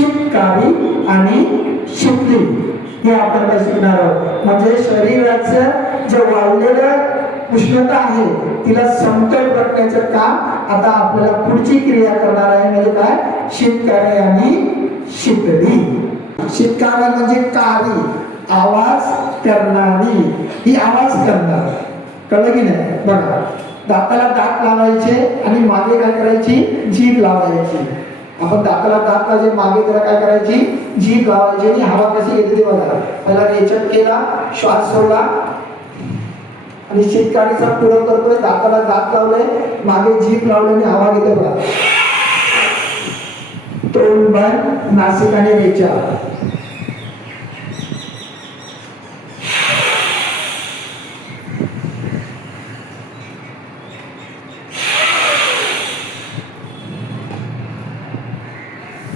शीतकारी आणि शीतली हे आपल्याला शिकणार आहोत. म्हणजे शरीराचं जे वाढलेलं उष्णता आहे तिला समतोल करण्याचं काम आता आपल्याला पुढची क्रिया करणार आहे. म्हणजे काय? शीतकारी आणि शीतली. शीतकारी म्हणजे कारी, आवाज करणारी, ही आवाज करणार. कळलं की नाही? बघा, दाताला दात लावायचे आणि मागे काय करायची? जीभ लावायची. आपण दाताला दात लावायचे, मागे त्याला काय करायची? जीभ लावायची आणि हवा कशी येते ते बघा. पहिला रेचक केला, श्वास सोडला आणि शीतकारीचा पुढं करतोय, दाताला दात लावले, मागे जीभ लावले आणि हवा घेते बघा. तोंड बंद, नासिकाने रेचा.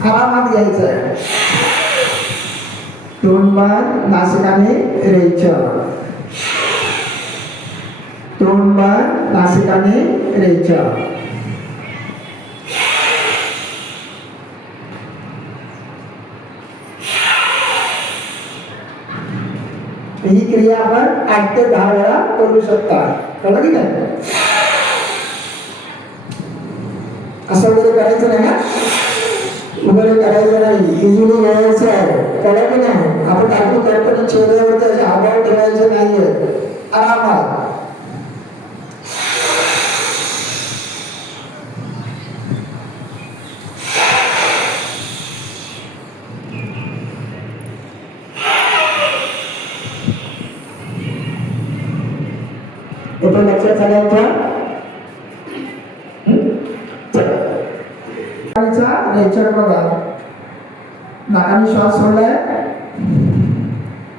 आरामात घ्यायचं आहे. तोंड बंद, नासिकाने रेचा. तोंड बंद, नासिकाने रेचा. ही क्रिया आपण 8 ते 10 वेळा करू शकता. कळलं की नाही? असं वगैरे करायचं नाही ना, वगैरे करायचं नाही, इझिली घ्यायचं आहे. कळलं की नाही? आपण टाकू करतो चेहऱ्यावरती असे हावभाव ठेवायचे नाहीये, आरामात. एवढं लक्षात झालं का? रेचक बघा, नाकाने श्वास सोडलाय,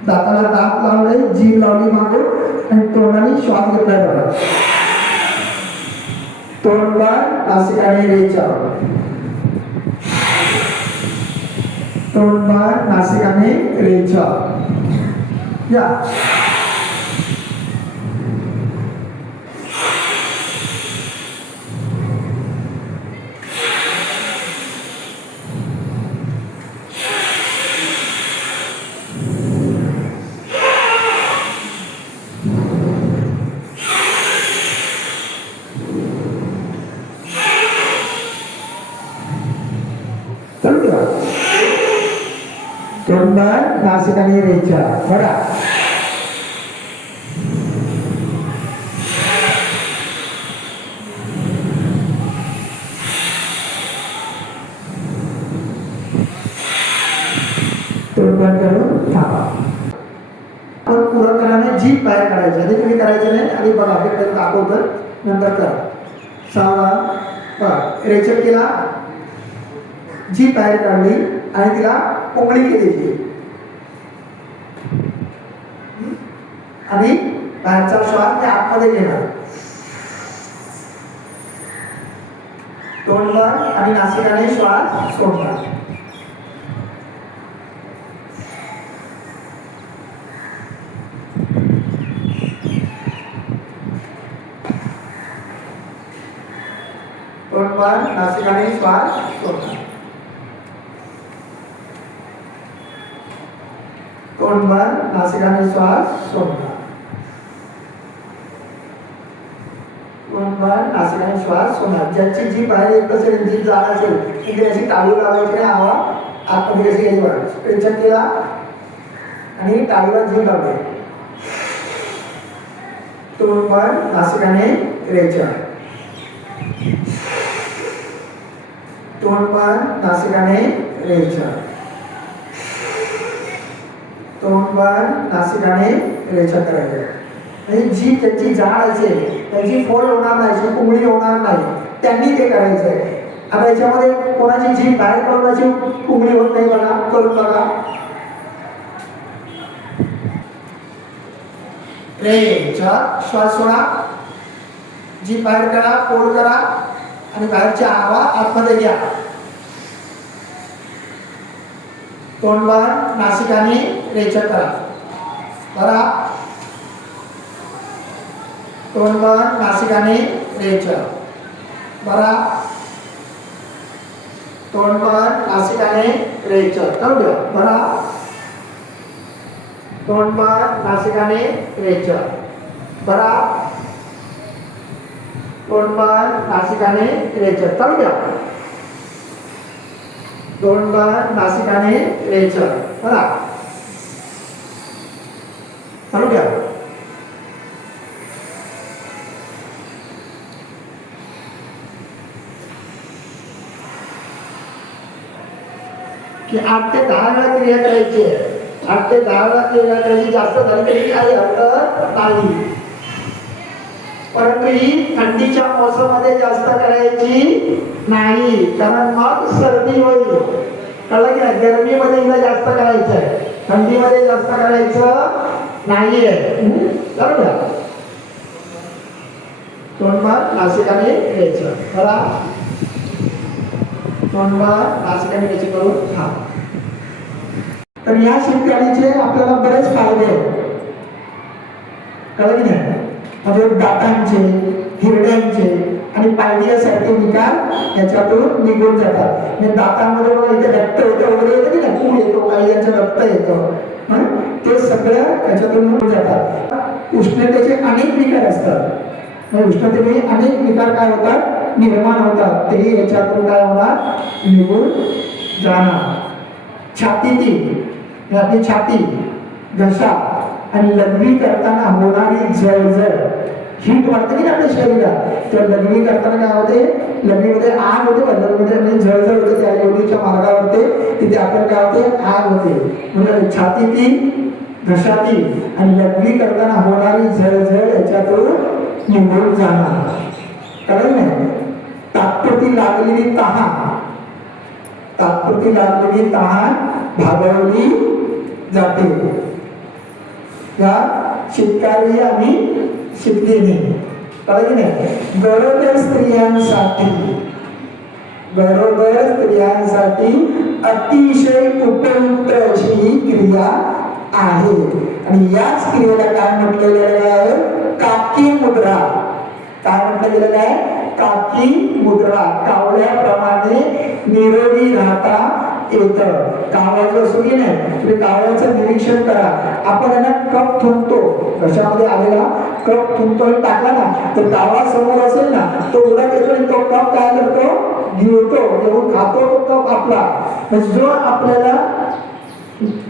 दाताला दात लावले, जीभ लावली मागून आणि तोंडाने श्वास घेतलाय बघा. तोंड बंद, नासिकाने रेचा. तोंड बंद, नासिकाने रेचा. या तोंड बंद, नासिकाने रेचा. बघा, तोंड बंद करून थांबा. आपण पुढं करायला जीभ बाहेर काढायची. आधी तुम्ही करायचं नाही. आणि बघा, आपण दाखवतं, नंतर करा. 6 बघा, रेचक केला, जीभ बाहेर काढली आणि तिला कोंबडी केली आणि बाहेरचा श्वास ते आतमध्ये घेणार. तोंड बंद आणि नासिकाने श्वास सोडणार. तोंड बंद, नासिकाने श्वास सोडणार. तोंड बंद, नासिकाने श्वास सोडणार. तोंड बंद, नासिकाने श्वास सोडणार. ज्याची जीभ बाहेर येत असेल, जीभ जात असेल, तिथे अशी टाळू लावायची, हवा आतमध्ये कशी घ्यायची बघा. रेचक केला आणि टाळूला जीभ लावली. तोंड बंद, नासिकाने रेचा. तोंड बंद, नासिकाने रेचा. तोंड बंद, नासिकाने रेचा करायचं. आणि जी त्याची जाड असेल, त्याची फोड होणार नाही, कोंबडी होणार नाही, त्यांनी ते करायचं आहे. आता याच्यामध्ये कोणाची जीभ बाहेर काढण्याची कोंबडी होत नाही बघा. करून बघा. रेचा, श्वास सोडा, जीभ बाहेर करा, फोड करा आणि बाहेरची हवा आतमध्ये घ्या. तोंड बंद, नासिकाने रेचा करा. बरा, तोंड बंद, नासिकाने रेचा. बरा, तोंड बंद नासिकाने रेचर करू द्या बरा तोंड बंद नासिकाने रेचर बरा तोंड बंद नासिकाने रेचर चालू द्या तोंड बंद नासिकाने रेचर बरा चालू द्या की 8 ते 10 वेळा क्रिया करायची आहे 8 ते 10 वेळा क्रिया करायची जास्त झाली तरी काही हरकत नाही परंतु ही थंडीच्या मौसमामध्ये जास्त करायची नाही कारण मग सर्दी होईल कळलं की नाही गरमीमध्ये हिला जास्त करायचं आहे थंडीमध्ये जास्त करायचं नाहीये बरोबर तोंडमार नासिकाने घ्यायचं बरा तोंडमार नासिकाने घ्यायचे करून खा तर या शिंपल्याचे आपल्याला बरेच फायदे आहेत कळलं की नाही म्हणजे दातांचे हिरड्यांचे आणि पायदियासारखे विकार याच्यातून निघून जातात म्हणजे दातांमध्ये बघा इथे रक्त येतं वगैरे येतं की नाही पूळ येतो काही यांचं रक्त येतं ते सगळं याच्यातून निघून जातात उष्णतेचे अनेक विकार असतात उष्णतेमुळे अनेक विकार काय होतात निर्माण होतात तेही याच्यातून काय होणार निघून जाणार छातीतील आपली छाती घसा आणि लघवी करताना होणारी जळजळ हीट वाढते की आपल्या शरीरात तर लघवी करताना काय होते लघवीमध्ये आग होते लघवीमध्ये म्हणजे जळजळ होते त्या योनीच्या मार्गावरती तिथे आपल्याला काय होते आग होते म्हणजे छातीतील घशातील आणि लघवी करताना होणारी जळजळ याच्यातून निघून जाणार कारण नाही तात्पुरती लागलेली तहान भागवली जाते या शितकारी आणि शितलीने कळलं की नाही गरोदर स्त्रियांसाठी अतिशय उपयुक्त अशी ही क्रिया आहे आणि याच क्रियेला काय म्हटलं गेलेलं आहे काकी मुद्रा काय म्हटलं गेलेलं आहे काकी मुद्रा कावळ्याप्रमाणे निरोगी राहता येतं कावळ्याचं सुरी नाही तुम्ही कावळ्याचं निरीक्षण करा आपण यांना कप थुंकतो घशामध्ये आलेला कप थुंकतो टाकला ना तर कावळा समोर असेल ना तो उडत येतो आणि तो कप काय करतो गिळतो घेऊन खातो तो कप आपला जो आपल्याला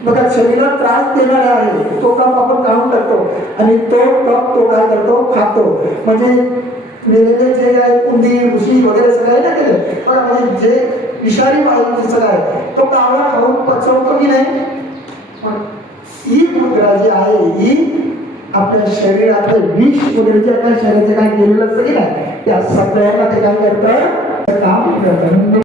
बघा शरीराला त्रास देणारा आहे तो कप आपण काढून टाकतो आणि तो कप तो काय करतो खातो म्हणजे वेगवेगळे जे आहे उंदीर मुशी वगैरे सगळं आहे ना ते म्हणजे जे विषारी वायू सगळं आहे तो कावळा खाऊन पचवतो की नाही ही मुद्रा जी आहे ही आपल्या शरीरातलं विष वगैरे जे आपल्या शरीराचं काय केलेलं असतं की नाही त्या सगळ्यांना ते काय करतं काम करतं